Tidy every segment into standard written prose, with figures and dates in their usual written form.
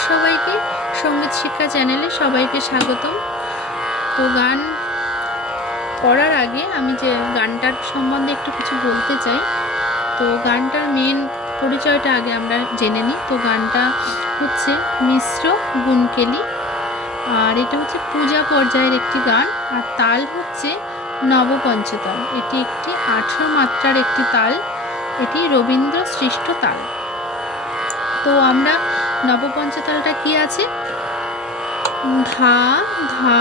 নমস্কার সবাইকে, সঙ্গীত শিক্ষা চ্যানেলে সবাইকে স্বাগতম। তো গান করার আগে আমি যে গানটার সম্বন্ধে একটু কিছু বলতে চাই। তো গানটার মেন পরিচয়টা আগে আমরা জেনে নিই। তো গানটা হচ্ছে মিশ্র গুণকেলি, আর এটা হচ্ছে পূজা পর্যায়ের একটি গান, আর তাল হচ্ছে নবপঞ্চতাল। এটি একটি 18 মাত্রার একটি তাল, এটি রবীন্দ্র সৃষ্ট তাল। তো আমরা নবপঞ্চতালটা কি আছে, ধা ধা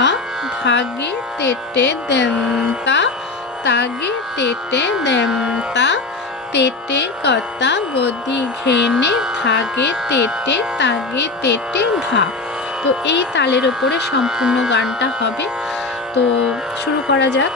ধাগে তেটে দেমতা, তাগে তেটে দেমতা, তেটে কতা গদি ঘেনে, ধাগে তেটে তাগে তেটে ধা। তো এই তালের ওপরে সম্পূর্ণ গানটা হবে। তো শুরু করা যাক।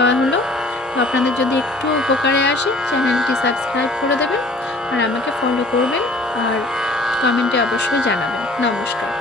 দেওয়া হলো। তো আপনাদের যদি একটু উপকারে আসে চ্যানেলটি সাবস্ক্রাইব করে দেবেন আর আমাকে ফলো করবেন আর কমেন্টে অবশ্যই জানাবেন। নমস্কার।